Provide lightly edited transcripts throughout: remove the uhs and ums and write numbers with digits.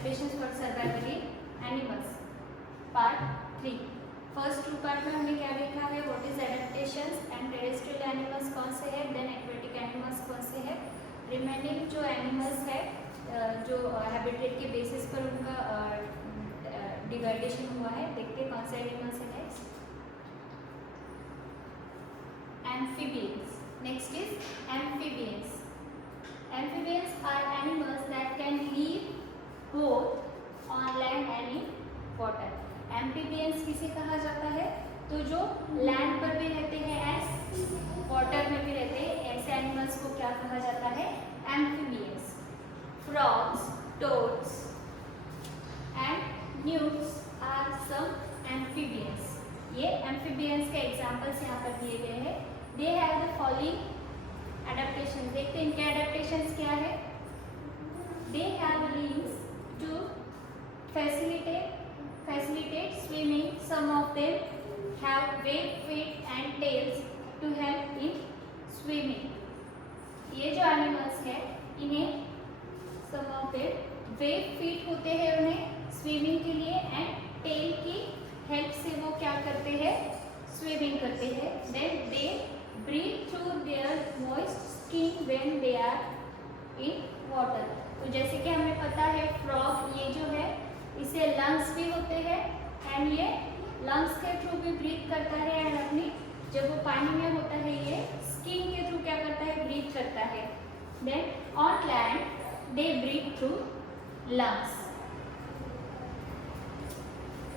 adaptations for survival in animals part 3। First 2 part में हमने क्या देखा है, what is adaptations and terrestrial animals कौन से हैं, देन एक्वेटिक एनिमल्स कौन से हैं। रिमेनिंग जो एनिमल्स है जो हैबिटेट के बेसिस पर उनका डिवाइडेशन हुआ है, देखते हैं कौन से एनिमल्स है next. Amphibians, next is amphibians. Amphibians are animals that can live both on land and in water. Amphibians किसे कहा जाता है, तो जो लैंड पर भी रहते हैं एंड वाटर में भी रहते हैं, ऐसे एनिमल्स को क्या कहा जाता है, amphibians. Frogs, toads and newts are some amphibians. ये एम्फीबियंस के एग्जाम्पल्स यहाँ पर दिए गए हैं। They have the following adaptation, देखते हैं इनके एडेप्टेशंस क्या है। They have limbs to facilitate swimming. Some of them have webbed feet and tails to help in swimming. ये जो एनिमल्स है इन्हें some of them webbed feet होते हैं उन्हें स्विमिंग के लिए, एंड टेल की हेल्प से वो क्या करते हैं, स्विमिंग करते हैं। Then they breathe through their moist skin when they are in water. तो जैसे कि हमें पता है फ्रॉग ये जो है इसे लंग्स भी होते हैं, एंड ये लंग्स के थ्रू भी ब्रीथ करता है, एंड अपनी जब वो पानी में होता है ये स्किन के थ्रू क्या करता है, ब्रीथ करता है। Then on land they breathe through lungs.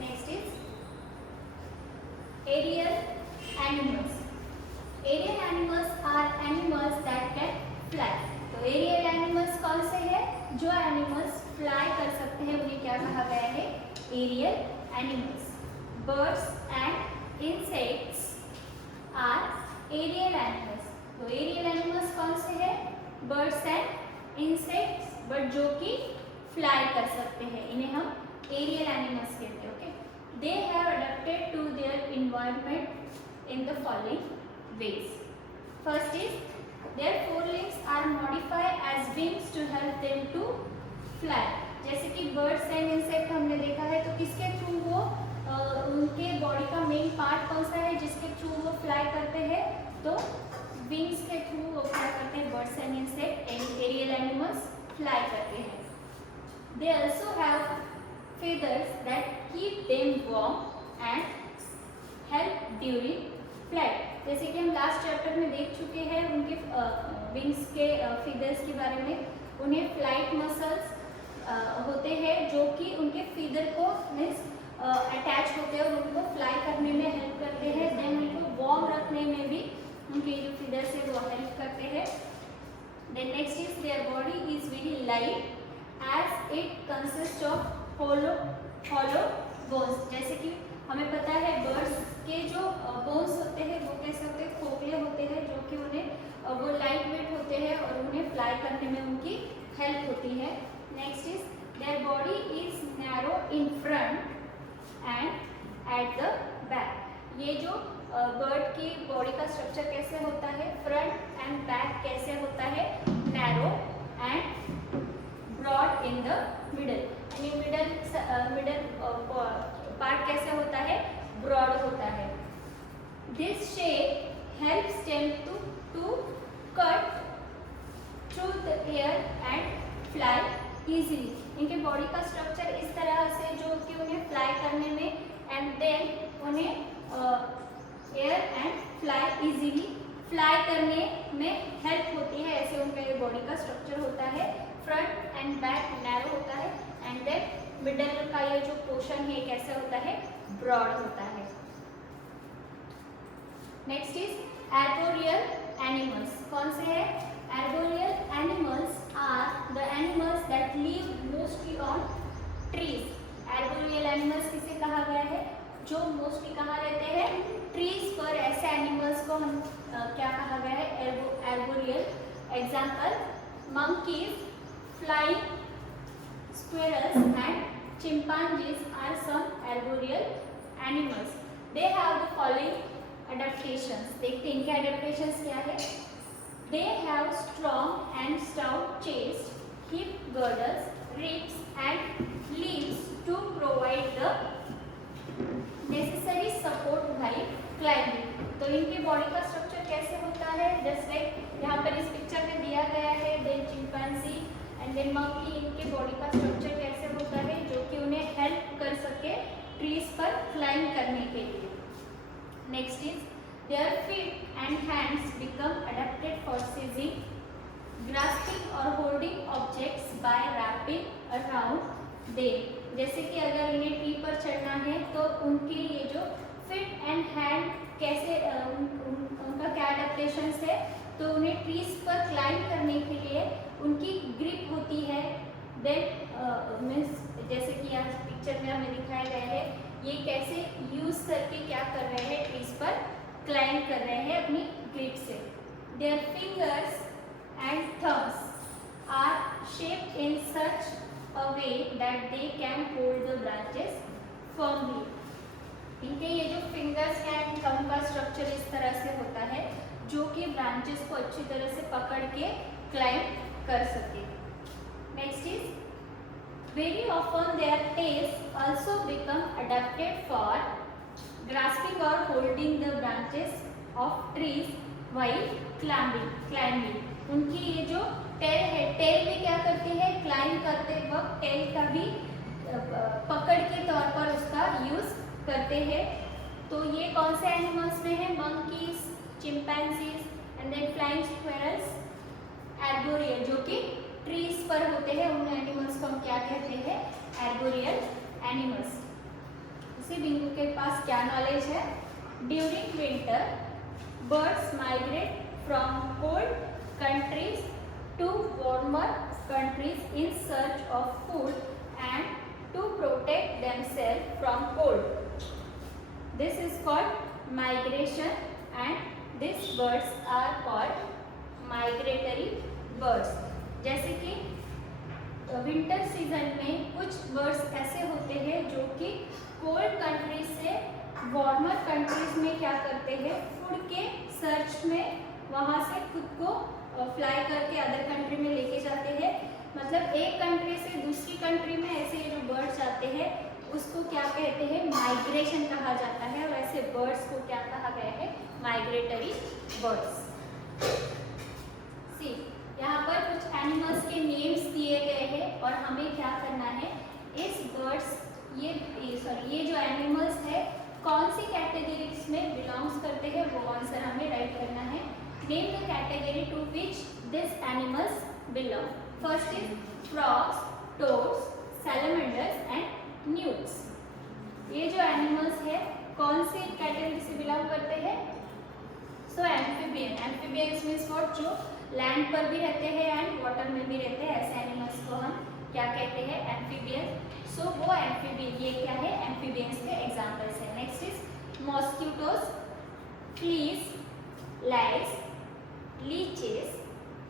Next is aerial animals. Aerial animals are animals that can fly. तो एरियल एनिमल्स कौन से हैं, जो एनिमल्स फ्लाई कर सकते हैं उन्हें क्या कहा गया है, aerial animals. Birds and insects are aerial animals. तो एरियल एनिमल्स कौन से हैं, बर्ड्स एंड इंसेक्ट्स, बट जो कि फ्लाई कर सकते हैं, इन्हें हम एरियल एनिमल्स कहते हैं। Okay, they have adapted to their environment in the following ways. First is their forelimbs are modified as wings to help them to fly. जैसे कि बर्ड्स एंड इंसेक्ट हमने देखा है, तो किसके थ्रू वो उनके बॉडी का मेन पार्ट कौन सा है जिसके थ्रू वो फ्लाई करते हैं, तो विंग्स के थ्रू वो क्या करते हैं, birds and insect aerial animals fly करते हैं। They also have feathers that keep them warm and help during flight। जैसे कि हम लास्ट चैप्टर में देख चुके हैं उनके विंग्स के फीदर्स के बारे में। उन्हें फ्लाइट मसल्स होते हैं जो कि उनके फीदर को मीन्स अटैच होते हैं और उनको फ्लाई करने में हेल्प करते हैं। देन उनको वार्म रखने में भी उनके जो फीदर्स है वो हेल्प करते हैं। Then next is their body is very light as it consist of hollow bones. जैसे कि हमें पता है बर्ड्स के जो बोन्स होते हैं वो कैसे होते हैं, खोखले होते हैं, जो कि उन्हें वो लाइट वेट होते हैं और उन्हें फ्लाई करने में उनकी हेल्प होती है। Next is their body is narrow in front end at the back. ये जो बर्ड की बॉडी का स्ट्रक्चर कैसे होता है, फ्रंट एंड बैक कैसे होता है, narrow and broad in the middle. Middle part कैसे होता है, ब्रॉड होता है। This shape helps them to cut through the air and fly easily. इनके बॉडी का स्ट्रक्चर इस तरह से जो कि उन्हें फ्लाई करने में एंड देन उन्हें air and fly easily fly करने में हेल्प होती है, ऐसे उनका ये बॉडी का स्ट्रक्चर होता है। फ्रंट एंड बैक नैरो होता है, एंड देन मिडल का ये जो पोर्शन है कैसा होता है, ब्रॉड होता है। Next is arboreal animals. कौन से है, arboreal animals are the animals that live mostly on trees. Arboreal animals किसे कहा गया है, जो मोस्टली कहाँ रहते हैं, ट्रीज पर। ऐसे एनिमल्स को हम क्या कहा गया है, arboreal. Example monkeys, flying squirrels and chimpanzees are some arboreal animals. They have the following adaptations. देखते हैं इनके adaptations क्या है। They have strong and stout chest, hip girdles roots and leaves to provide the necessary support while climbing. तो इनके body का structure कैसे होता है, जस्ट लाइक यहाँ पर इस पिक्चर में दिया गया है. Then chimpanzee and then monkey, इनके बॉडी का स्ट्रक्चर कैसे होता है जो कि उन्हें हेल्प कर सके ट्रीज पर क्लाइंब करने के लिए. Next is their feet and hands become adapted for seizing, grasping or holding objects by wrapping around them. जैसे कि अगर इन्हें ट्री पर चढ़ना है तो उनके ये जो फिट एंड हैंड कैसे उनका क्या एडेप्टेशंस है, तो उन्हें ट्रीज पर क्लाइंब करने के लिए उनकी ग्रिप होती है. देन मीन्स जैसे कि यहाँ पिक्चर में हमें दिखाया गया है, ये कैसे यूज करके क्या कर रहे हैं, ट्रीज पर क्लाइंब कर रहे हैं अपनी ग्रिप से. Their fingers and thumbs are shaped in such a way that they can hold the branches firmly. इनके ये जो फिंगर्स एंड थंब का स्ट्रक्चर इस तरह से होता है जो कि ब्रांचेस को अच्छी तरह से पकड़ के क्लाइंब कर सके. Next is very often there tales also become adapted for grasping or holding the branches of trees while climbing. उनकी ये जो टेल है, टेल भी क्या करती है, क्लाइंब करते वक्त टेल का भी पकड़ के तौर पर उसका यूज करते हैं. तो ये कौन से एनिमल्स में है, monkeys, chimpanzees and then flying squirrels, arboreal, जो कि ट्रीज पर होते हैं. उन एनिमल्स को हम क्या कहते हैं, आर्बोरियल एनिमल्स. इसी बिंदु के पास क्या नॉलेज है. During winter birds migrate from cold countries to warmer countries in search of food and to protect themself from cold. This is called migration and this birds are called migratory birds. जैसे कि winter season में कुछ birds ऐसे होते हैं जो कि cold countries से वार्मर कंट्रीज में क्या करते हैं, फूड के सर्च में वहाँ से खुद को फ्लाई करके अदर कंट्री में लेके जाते हैं. मतलब एक कंट्री से दूसरी कंट्री में ऐसे जो बर्ड्स आते हैं उसको क्या कहते हैं, माइग्रेशन कहा जाता है. और ऐसे बर्ड्स को क्या कहा गया है, माइग्रेटरी बर्ड्स. सी यहाँ पर कुछ एनिमल्स के नेम्स दिए गए हैं और हमें क्या करना है, इस बर्ड्स ये जो एनिमल्स है कौन सी कैटेगरीज में बिलोंग्स करते हैं वो आंसर हमें राइट करना है. Name the category to which this animals belong. First is frogs, toads, salamanders and nudes. ये जो एनिमल्स है कौन सी कैटेगरी से बिलोंग करते हैं, सो एम्फीबियन. एम्फीबियंस मीन्स व्हाट, जो लैंड पर भी रहते हैं एंड वाटर में भी रहते हैं. ऐसे एनिमल्स को हम क्या कहते हैं, एम्फीबियन. सो वो एम्फीबियन, ये क्या है, एम्फीबियंस के एग्जांपल्स है. Next is mosquitoes, fleas, lights, leches.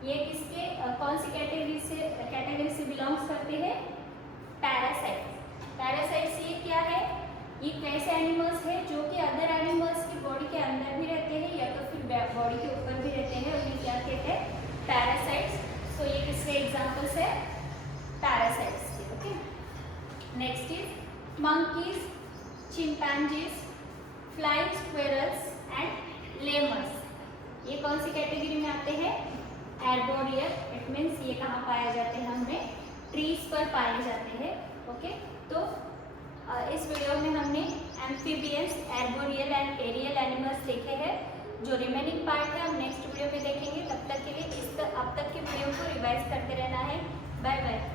ये किसके कौन सी कैटेगरी से बिलोंग्स करते हैं, पैरासाइट्स. पैरासाइट्स ये क्या है, ये कैसे एनिमल्स है जो कि अदर एनिमल्स की बॉडी के अंदर भी रहते हैं या तो फिर बॉडी के ऊपर भी रहते हैं, उन्हें क्या कहते हैं, पैरासाइट्स. सो ये किसके एग्जांपल्स है, पैरासाइट्स के. Okay. Next is monkeys, chimpanzees, flying squirrels and lemurs. ये कौन सी कैटेगरी में आते हैं, आर्बोरियल. इट मीन्स ये कहाँ पाए जाते हैं, हमें ट्रीज पर पाए जाते हैं. ओके. तो इस वीडियो में हमने amphibians, arboreal and aerial animals देखे हैं. जो रिमेनिंग पार्ट है हम नेक्स्ट वीडियो में देखेंगे. तब तक के लिए अब तक के वीडियो को रिवाइज करते रहना है. Bye bye.